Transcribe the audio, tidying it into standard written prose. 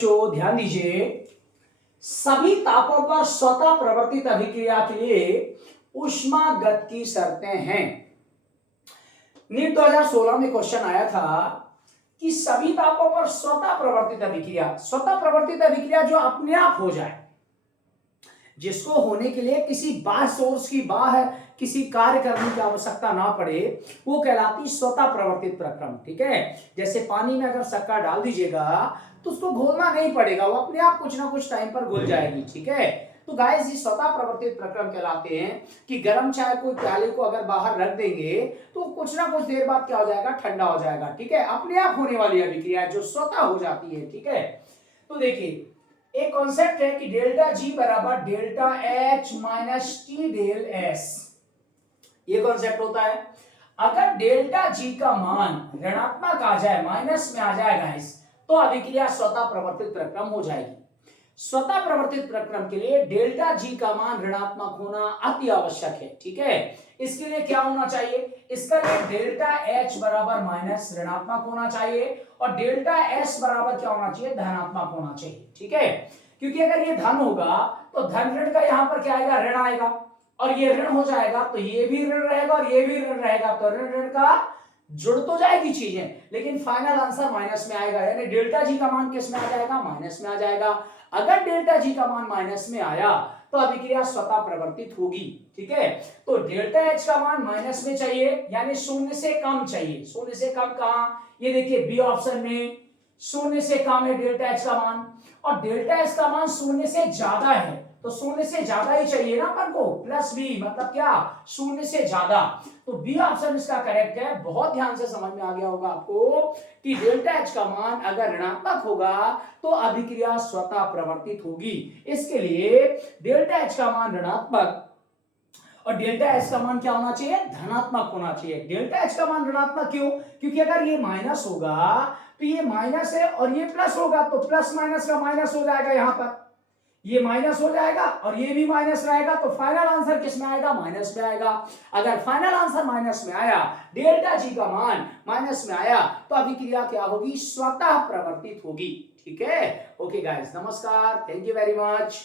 जो ध्यान दीजिए, सभी तापों पर स्वतः प्रवर्तित अभिक्रिया के लिए ऊष्मागत की शर्तें हैं। नीट 2016 में क्वेश्चन आया था कि सभी तापों पर स्वतः प्रवर्तित अभिक्रिया जो अपने आप हो जाए, जिसको होने के लिए किसी बाह्य सोर्स की बाह्य किसी कार्य करने की आवश्यकता ना पड़े, वो कहलाती स्वतः प्रवर्तित प्रक्रम। ठीक है, जैसे पानी में अगर शक्कर डाल दीजिएगा तो उसको घोलना नहीं पड़ेगा, वो अपने आप कुछ ना कुछ टाइम पर घुल जाएगी। ठीक है, तो गाइस ये स्वतः प्रवर्तित प्रक्रम कहलाते हैं कि गर्म चाय को प्याले को अगर बाहर रख देंगे तो कुछ ना कुछ देर बाद क्या हो जाएगा, ठंडा हो जाएगा। ठीक है, अपने आप होने वाली अभिक्रिया जो स्वतः हो जाती है। ठीक है, तो देखिए एक कॉन्सेप्ट है कि डेल्टा जी बराबर delta H minus T del S, ये कॉन्सेप्ट होता है। अगर डेल्टा जी का मान ऋणात्मक आ जाए, माइनस में आ जाए गाइस, तो अभिक्रिया स्वतः प्रवर्तित प्रक्रम हो जाएगी। स्वतः प्रवर्तित प्रक्रम के लिए डेल्टा जी का मान ऋणात्मक होना अति आवश्यक है। ठीक है, इसके लिए क्या होना चाहिए, इसका लिए डेल्टा एच बराबर माइनस ऋणात्मक होना चाहिए और डेल्टा एस बराबर क्या होना चाहिए, धनात्मक होना चाहिए। ठीक है, क्योंकि अगर ये धन होगा तो धन ऋण का यहां पर क्या आएगा, ऋण आएगा, और ये ऋण हो जाएगा तो ये भी ऋण रहेगा और ये भी ऋण रहेगा, तो ऋण ऋण का जुड़ तो जाएगी चीजें, लेकिन फाइनल आंसर माइनस में आएगा, यानी डेल्टा जी का मान किस में आ जाएगा, माइनस में आ जाएगा। अगर डेल्टा जी का मान माइनस में आया तो अभिक्रिया स्वतः प्रवर्तित होगी। ठीक है, तो डेल्टा एच का मान माइनस में चाहिए, यानी शून्य से कम चाहिए। शून्य से कम कहां, ये देखिए बी ऑप्शन में शून्य से कम है डेल्टा एच का मान, और डेल्टा एच का मान शून्य से ज्यादा है, तो शून्य से ज्यादा ही चाहिए ना अपन को, प्लस बी मतलब क्या, शून्य से ज्यादा, तो बी ऑप्शन इसका करेक्ट है। बहुत ध्यान से समझ में आ गया होगा आपको कि डेल्टा एच का मान अगर ऋणात्मक होगा तो अभिक्रिया स्वतः प्रवर्तित होगी। इसके लिए डेल्टा एच का मान ऋणात्मक और डेल्टा एच का मान क्या होना चाहिए, धनात्मक होना चाहिए। डेल्टा एच का मान ऋणात्मक क्यों, क्योंकि अगर ये माइनस होगा तो ये माइनस है और ये प्लस होगा, तो प्लस माइनस का माइनस हो जाएगा, यहां पर ये माइनस हो जाएगा और ये भी माइनस रहेगा, तो फाइनल आंसर किस में आएगा, माइनस में आएगा। अगर फाइनल आंसर माइनस में आया, डेल्टा जी का मान माइनस में आया, तो अभिक्रिया क्या होगी, स्वतः प्रवर्तित होगी। ठीक है, ओके गाइस, नमस्कार, थैंक यू वेरी मच।